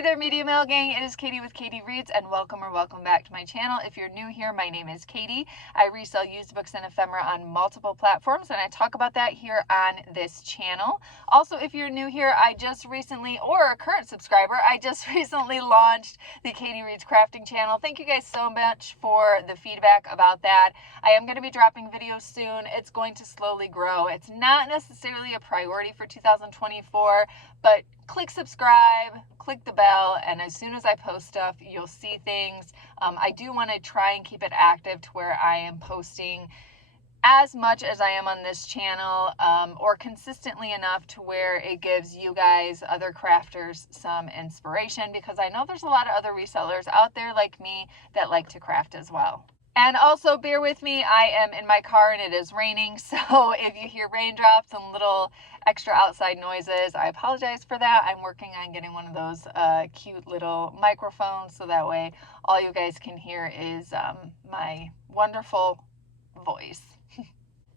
Hey there, Media Mail Gang. It is Katie with Katie Reads, and welcome back to my channel. If you're new here, my name is Katie. I resell used books and ephemera on multiple platforms, and I talk about that here on this channel. Also, if you're new here, or a current subscriber, I just recently launched the Katie Reads Crafting channel. Thank you guys so much for the feedback about that. I am going to be dropping videos soon. It's going to slowly grow. It's not necessarily a priority for 2024, but click subscribe, click the bell, and as soon as I post stuff, you'll see things. I do want to try and keep it active to where I am posting as much as I am on this channel, or consistently enough to where it gives you guys, other crafters, some inspiration, because I know there's a lot of other resellers out there like me that like to craft as well. And also, bear with me, I am in my car and it is raining, so if you hear raindrops and little extra outside noises, I apologize for that. I'm working on getting one of those cute little microphones, so that way all you guys can hear is my wonderful voice.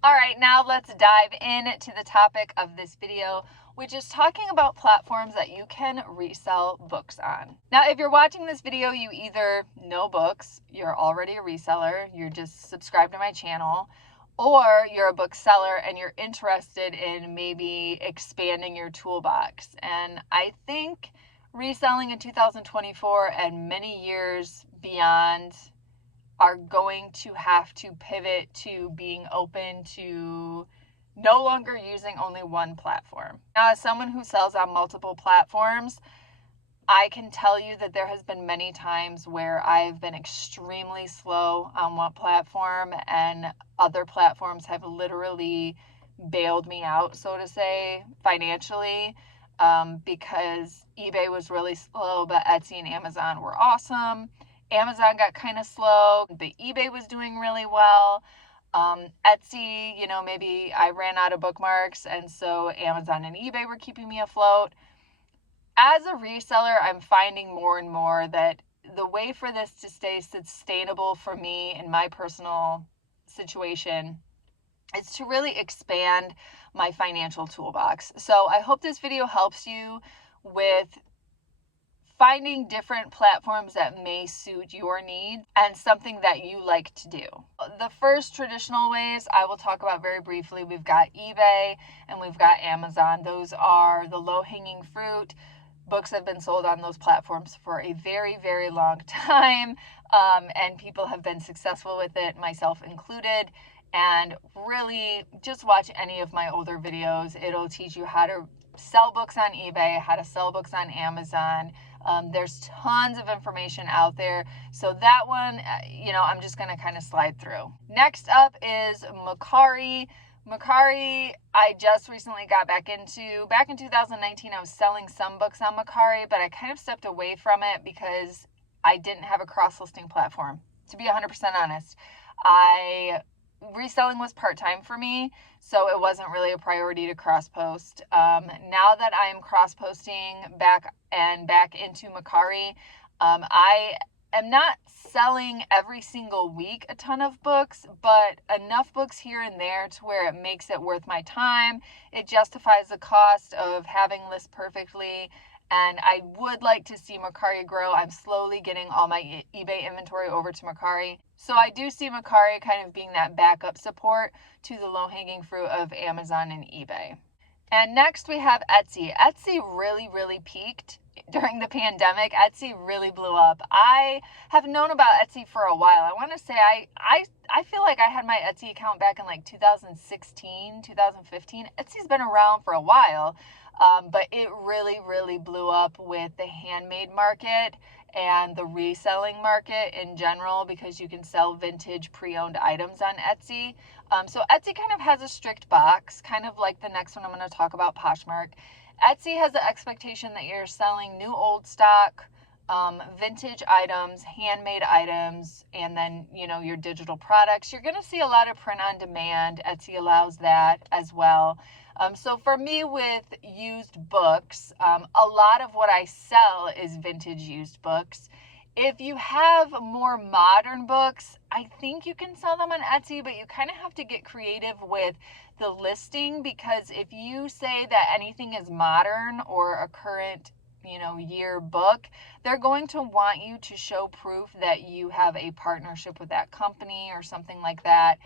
All right, now let's dive into the topic of this video, which is talking about platforms that you can resell books on. Now, if you're watching this video, you either know books, you're already a reseller, you're just subscribed to my channel, or you're a bookseller and you're interested in maybe expanding your toolbox. And I think reselling in 2024 and many years beyond are going to have to pivot to being open to no longer using only one platform. Now, as someone who sells on multiple platforms, I can tell you that there has been many times where I've been extremely slow on one platform and other platforms have literally bailed me out, so to say, financially, because eBay was really slow, but Etsy and Amazon were awesome. Amazon got kind of slow, but eBay was doing really well. Etsy, maybe I ran out of bookmarks, and so Amazon and eBay were keeping me afloat. As a reseller, I'm finding more and more that the way for this to stay sustainable for me in my personal situation is to really expand my financial toolbox. So I hope this video helps you with finding different platforms that may suit your needs and something that you like to do. The first traditional ways I will talk about very briefly, we've got eBay and we've got Amazon. Those are the low-hanging fruit. Books have been sold on those platforms for a very, very long time, and people have been successful with it, myself included. And really, just watch any of my older videos. It'll teach you how to sell books on eBay, how to sell books on Amazon. There's tons of information out there. So that one, I'm just going to kind of slide through. Next up is Mercari. Mercari, I just recently got back in 2019, I was selling some books on Mercari, but I kind of stepped away from it because I didn't have a cross-listing platform. To be 100% honest, reselling was part-time for me, so it wasn't really a priority to cross-post. Now that I'm cross-posting back into Mercari, I am not selling every single week a ton of books, but enough books here and there to where it makes it worth my time. It justifies the cost of having lists perfectly, and I would like to see Mercari grow. I'm slowly getting all my eBay inventory over to Mercari. So I do see Mercari kind of being that backup support to the low-hanging fruit of Amazon and eBay. And next we have Etsy. Etsy really, really peaked during the pandemic. Etsy really blew up. I have known about Etsy for a while. I want to say I feel like I had my Etsy account back in like 2016, 2015. Etsy's been around for a while, but it really, really blew up with the handmade market and the reselling market in general, because you can sell vintage pre-owned items on Etsy. So Etsy kind of has a strict box, kind of like the next one I'm going to talk about, Poshmark. Etsy has the expectation that you're selling new old stock, vintage items, handmade items, and then, your digital products. You're going to see a lot of print on demand. Etsy allows that as well. So for me with used books, a lot of what I sell is vintage used books. If you have more modern books, I think you can sell them on Etsy, but you kind of have to get creative with the listing, because if you say that anything is modern or a current year book, they're going to want you to show proof that you have a partnership with that company or something like that.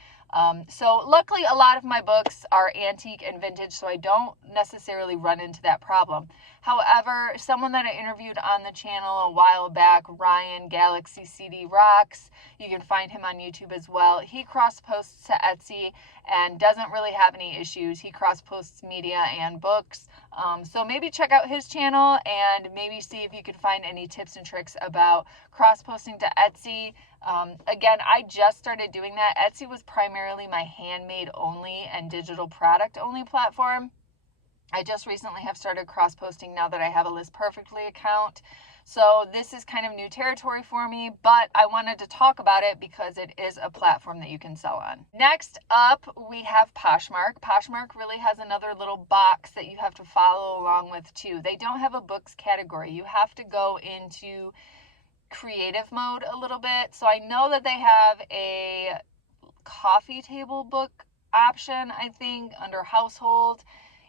So luckily, a lot of my books are antique and vintage, so I don't necessarily run into that problem. However, someone that I interviewed on the channel a while back, Ryan Galaxy CD Rocks, you can find him on YouTube as well. He cross-posts to Etsy and doesn't really have any issues. He cross-posts media and books. So maybe check out his channel and maybe see if you can find any tips and tricks about cross-posting to Etsy. Again, I just started doing that. Etsy was primarily my handmade only and digital product only platform. I just recently have started cross-posting now that I have a List Perfectly account. So this is kind of new territory for me, but I wanted to talk about it because it is a platform that you can sell on. Next up, we have Poshmark. Poshmark really has another little box that you have to follow along with too. They don't have a books category. You have to go into creative mode a little bit. So I know that they have a coffee table book option, I think, under household.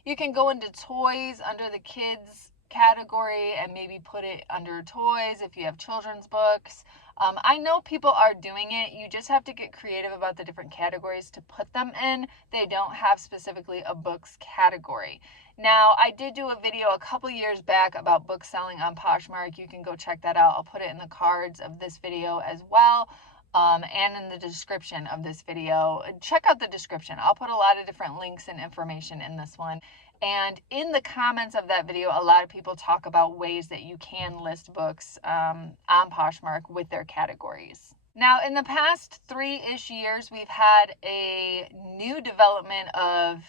You can go into toys under the kids category and maybe put it under toys if you have children's books. I know people are doing it. You just have to get creative about the different categories to put them in. They don't have specifically a books category. Now, I did do a video a couple years back about book selling on Poshmark. You can go check that out. I'll put it in the cards of this video as well. And in the description of this video. Check out the description. I'll put a lot of different links and information in this one. And in the comments of that video, a lot of people talk about ways that you can list books on Poshmark with their categories. Now, in the past 3-ish years, we've had a new development of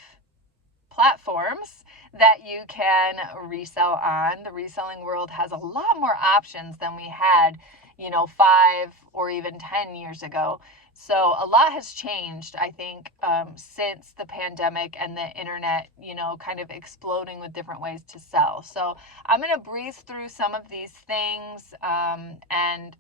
platforms that you can resell on. The reselling world has a lot more options than we had 5 or even 10 years ago. So a lot has changed, I think, since the pandemic and the internet, kind of exploding with different ways to sell. So I'm going to breeze through some of these things and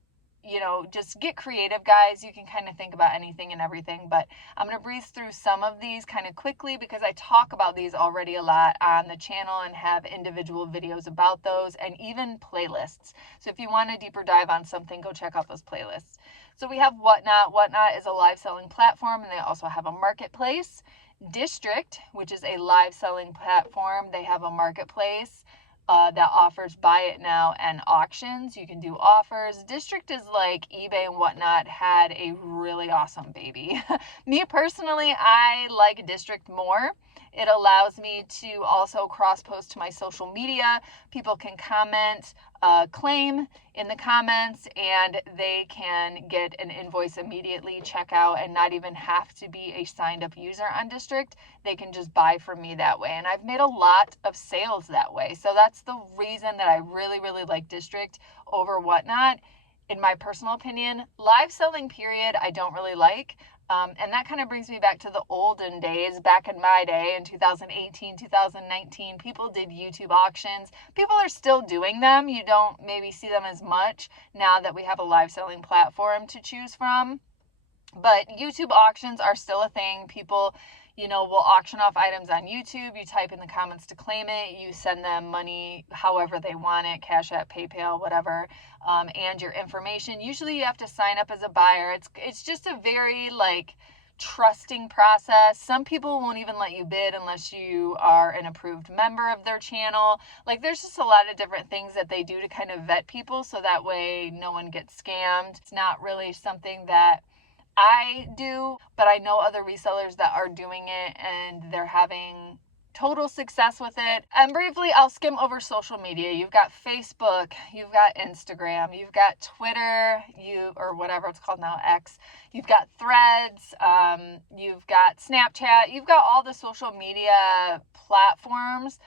just get creative, guys. You can kind of think about anything and everything, but I'm going to breeze through some of these kind of quickly because I talk about these already a lot on the channel and have individual videos about those and even playlists. So if you want a deeper dive on something, go check out those playlists. So we have Whatnot. Whatnot is a live selling platform, and they also have a marketplace. District, which is a live selling platform, they have a marketplace that offers buy it now and auctions. You can do offers. District is like eBay and Whatnot had a really awesome baby. Me personally, I like District more. It allows me to also cross-post to my social media. People can comment, claim in the comments, and they can get an invoice immediately, check out, and not even have to be a signed-up user on District. They can just buy from me that way. And I've made a lot of sales that way. So that's the reason that I really, really like District over Whatnot. In my personal opinion, live selling period, I don't really like. And that kind of brings me back to the olden days. Back in my day, in 2018, 2019, people did YouTube auctions. People are still doing them. You don't maybe see them as much now that we have a live selling platform to choose from. But YouTube auctions are still a thing. People, will auction off items on YouTube. You type in the comments to claim it. You send them money however they want it, Cash App, PayPal, whatever, and your information. Usually you have to sign up as a buyer. It's just a very trusting process. Some people won't even let you bid unless you are an approved member of their channel. There's just a lot of different things that they do to kind of vet people so that way no one gets scammed. It's not really something that I do, but I know other resellers that are doing it and they're having total success with it. And briefly, I'll skim over social media. You've got Facebook, you've got Instagram, you've got Twitter, or whatever it's called now, X. You've got Threads, you've got Snapchat, you've got all the social media platforms.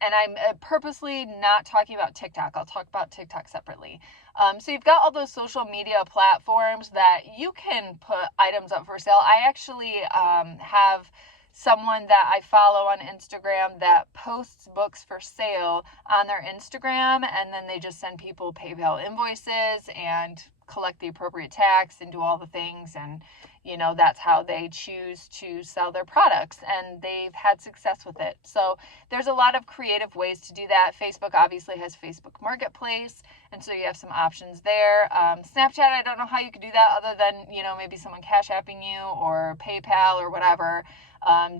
And I'm purposely not talking about TikTok. I'll talk about TikTok separately. So you've got all those social media platforms that you can put items up for sale. I actually have someone that I follow on Instagram that posts books for sale on their Instagram, and then they just send people PayPal invoices and collect the appropriate tax and do all the things, and that's how they choose to sell their products, and they've had success with it. So there's a lot of creative ways to do that. Facebook obviously has Facebook Marketplace, and so you have some options there. Snapchat, I don't know how you could do that other than maybe someone cash apping you or PayPal or whatever.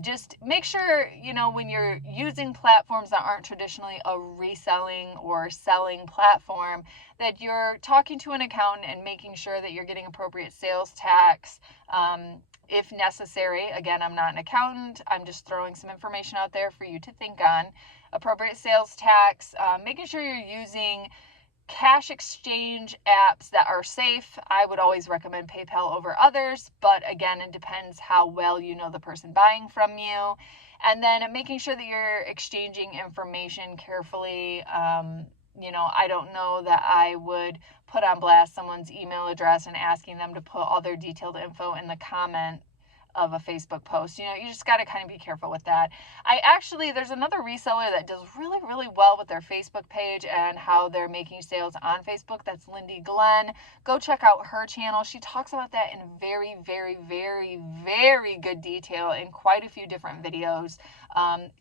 Just make sure, when you're using platforms that aren't traditionally a reselling or selling platform, that you're talking to an accountant and making sure that you're getting appropriate sales tax, if necessary. Again, I'm not an accountant. I'm just throwing some information out there for you to think on. Appropriate sales tax, making sure you're using cash exchange apps that are safe. I would always recommend PayPal over others, but again, it depends how well you know the person buying from you. And then making sure that you're exchanging information carefully. I don't know that I would put on blast someone's email address and asking them to put all their detailed info in the comment of a Facebook post. You just got to kind of be careful with that. There's another reseller that does really, really well with their Facebook page and how they're making sales on Facebook. That's Lindy Glenn. Go check out her channel. She talks about that in very, very, very, very good detail in quite a few different videos,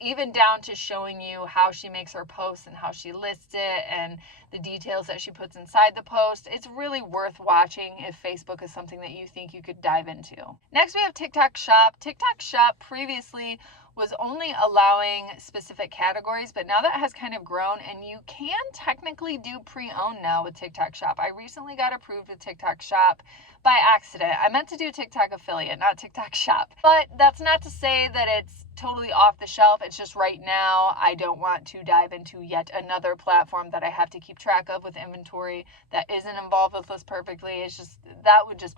even down to showing you how she makes her posts and how she lists it and the details that she puts inside the post. It's really worth watching if Facebook is something that you think you could dive into. Next, we have TikTok Shop. TikTok Shop previously was only allowing specific categories, but now that has kind of grown, and you can technically do pre-owned now with TikTok Shop. I recently got approved with TikTok Shop by accident. I meant to do TikTok Affiliate, not TikTok Shop. But that's not to say that it's totally off the shelf. It's just right now I don't want to dive into yet another platform that I have to keep track of with inventory that isn't involved with List Perfectly. It's just, that would just...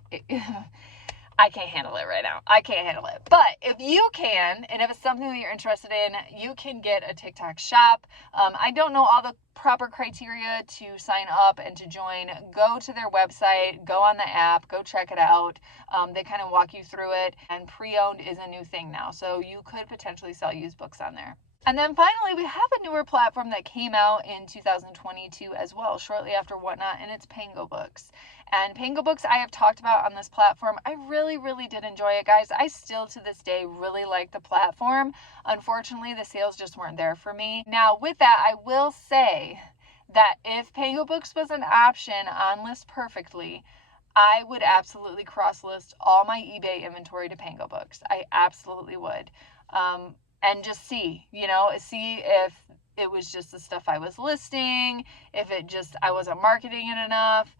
I can't handle it right now. I can't handle it. But if you can, and if it's something that you're interested in, you can get a TikTok Shop. I don't know all the proper criteria to sign up and to join. Go to their website, go on the app, go check it out. They kind of walk you through it. And pre-owned is a new thing now, so you could potentially sell used books on there. And then finally, we have a newer platform that came out in 2022 as well, shortly after Whatnot, and it's Pango Books. And Pango Books I have talked about on this platform. I really, really did enjoy it, guys. I still, to this day, really like the platform. Unfortunately, the sales just weren't there for me. Now, with that, I will say that if Pango Books was an option on List Perfectly, I would absolutely cross-list all my eBay inventory to Pango Books. I absolutely would. And just see if it was just the stuff I was listing, if I wasn't marketing it enough.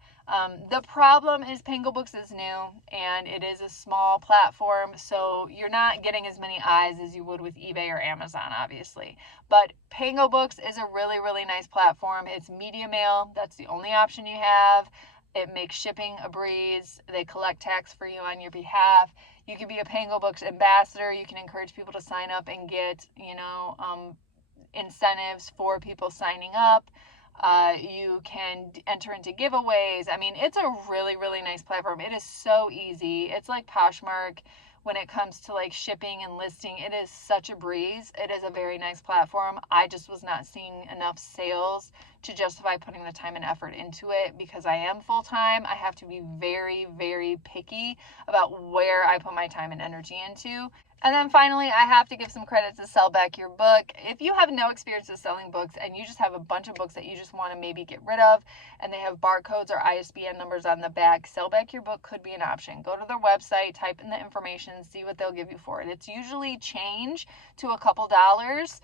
The problem is Pango Books is new and it is a small platform, so you're not getting as many eyes as you would with eBay or Amazon, obviously. But Pango Books is a really, really nice platform. It's media mail. That's the only option you have. It makes shipping a breeze. They collect tax for you on your behalf. You can be a Pango Books ambassador. You can encourage people to sign up and get, incentives for people signing up. You can enter into giveaways. I mean, it's a really, really nice platform. It is so easy. It's like Poshmark when it comes to like shipping and listing. It is such a breeze. It is a very nice platform. I just was not seeing enough sales to justify putting the time and effort into it because I am full-time. I have to be very, very picky about where I put my time and energy into. And then finally, I have to give some credit to Sell Back Your Book. If you have no experience with selling books and you just have a bunch of books that you just want to maybe get rid of and they have barcodes or ISBN numbers on the back, Sell Back Your Book could be an option. Go to their website, type in the information, see what they'll give you for it. It's usually change to a couple dollars,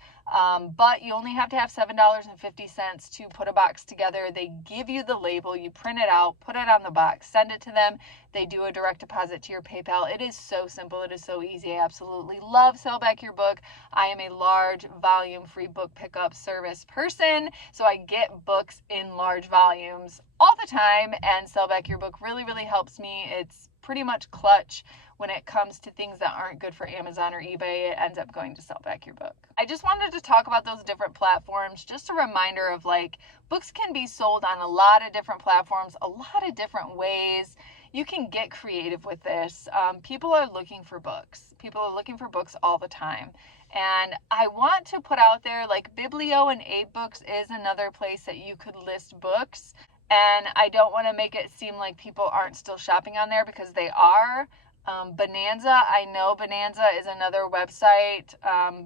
but you only have to have $7.50 to put a box together. They give you the label, you print it out, put it on the box, send it to them. They do a direct deposit to your PayPal. It is so simple. It is so easy. I absolutely love Sell Back Your Book. I am a large volume free book pickup service person, so I get books in large volumes all the time, and Sell Back Your Book really, really helps me. It's pretty much clutch when it comes to things that aren't good for Amazon or eBay. It ends up going to Sell Back Your Book. I just wanted to talk about those different platforms. Just a reminder of books can be sold on a lot of different platforms, a lot of different ways. You can get creative with this. People are looking for books. People are looking for books all the time. And I want to put out there, Biblio and 8 Books is another place that you could list books. And I don't want to make it seem like people aren't still shopping on there, because they are. Bonanza, I know Bonanza is another website,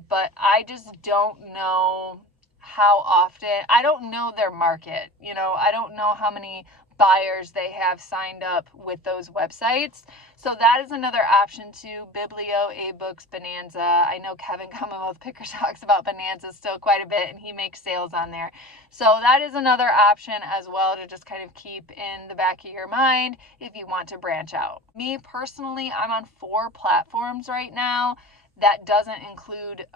but I just don't know how often. I don't know their market. I don't know how many buyers they have signed up with those websites. So that is another option too. Biblio, A-Books, Bonanza. I know Kevin Commonwealth Picker talks about Bonanza still quite a bit, and he makes sales on there. So that is another option as well to just kind of keep in the back of your mind if you want to branch out. Me personally, I'm on 4 platforms right now. That doesn't include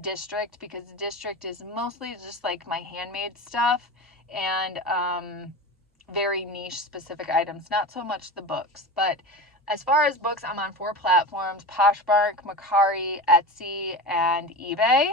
District, because District is mostly just like my handmade stuff and very niche specific items, not so much the books. But as far as books, I'm on 4 platforms: Poshmark, Mercari, Etsy, and eBay.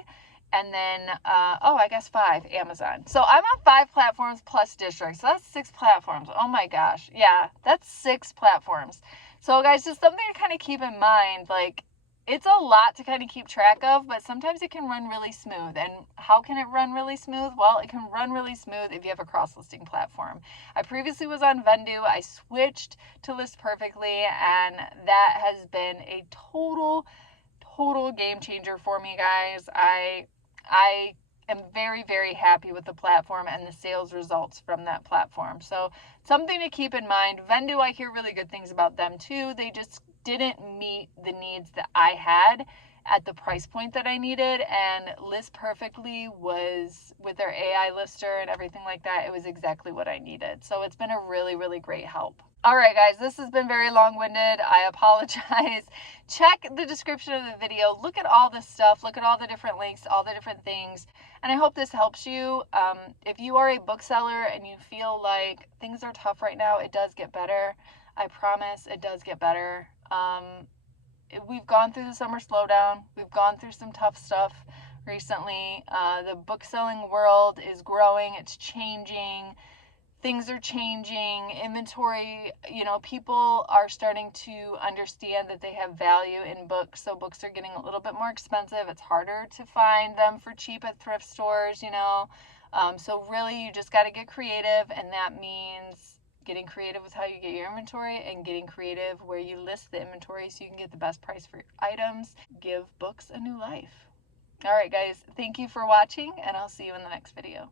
And then, I guess 5, Amazon. So I'm on 5 platforms plus District. So that's 6 platforms. Oh my gosh. Yeah, that's 6 platforms. So guys, just something to kind of keep in mind. Like, it's a lot to kind of keep track of, but sometimes it can run really smooth. And how can it run really smooth? Well, it can run really smooth if you have a cross-listing platform. I previously was on Vendoo. I switched to List Perfectly, and that has been a total game changer for me, guys. I am very, very happy with the platform and the sales results from that platform. So something to keep in mind. Vendoo, I hear really good things about them too. They just didn't meet the needs that I had at the price point that I needed, and List Perfectly was, with their AI lister and everything like that, it was exactly what I needed. So it's been a really, really great help. All right, guys, this has been very long-winded. I apologize. Check the description of the video. Look at all this stuff. Look at all the different links, all the different things. And I hope this helps you. If you are a bookseller and you feel like things are tough right now, it does get better. I promise it does get better. We've gone through the summer slowdown. We've gone through some tough stuff recently. The book selling world is growing. It's changing. Things are changing. Inventory, people are starting to understand that they have value in books. So books are getting a little bit more expensive. It's harder to find them for cheap at thrift stores, So really, you just got to get creative, and that means getting creative with how you get your inventory and getting creative where you list the inventory so you can get the best price for your items. Give books a new life. All right, guys, thank you for watching, and I'll see you in the next video.